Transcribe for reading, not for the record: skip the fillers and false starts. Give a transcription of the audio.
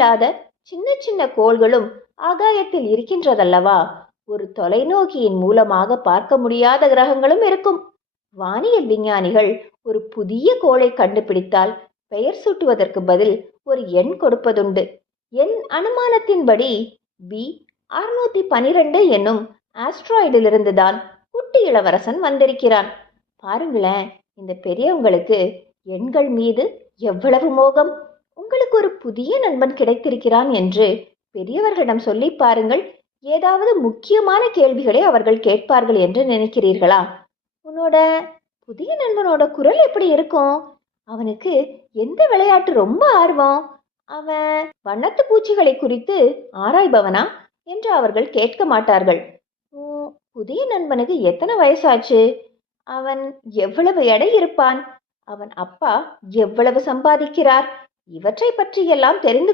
இல்லாத சின்ன சின்ன கோள்களும் ஆகாயத்தில் இருக்கின்றதல்லவா? ஒரு தொலைநோக்கியின் மூலமாக பார்க்க முடியாத கிரகங்களும் இருக்கும். வானியல் விஞ்ஞானிகள் ஒரு புதிய கோளை கண்டுபிடித்தால் பெயர் சூட்டுவதற்கு பதில் ஒரு எண் கொடுப்பதுண்டு. என் அனுமானத்தின்படி பி 612 என்னும் ஆஸ்ட்ராய்டிலிருந்து தான் குட்டி இளவரசன் வந்திருக்கிறான். பாருங்களேன், இந்த பெரியவங்களுக்கு எண்கள் மீது எவ்வளவு மோகம். உங்களுக்கு ஒரு புதிய நண்பன் கிடைத்திருக்கிறான் என்று பெரியவர்களிடம் சொல்லி பாருங்கள். ஏதாவது முக்கியமான கேள்விகளை அவர்கள் கேட்பார்கள் என்று நினைக்கிறீர்களா? உன்னோட புதிய நண்பனோட குரல் எப்படி இருக்கும்? அவனுக்கு எந்த விளையாட்டு ரொம்ப ஆர்வம்? அவன் வண்ணத்து பூச்சிகளை குறித்து ஆராய்பவனா என்று அவர்கள் கேட்க மாட்டார்கள். புதிய நண்பனுக்கு எத்தனை வயசாச்சு? அவன் எவ்வளவு எடை இருப்பான்? அவன் அப்பா எவ்வளவு சம்பாதிக்கிறார்? இவற்றை பற்றியெல்லாம் தெரிந்து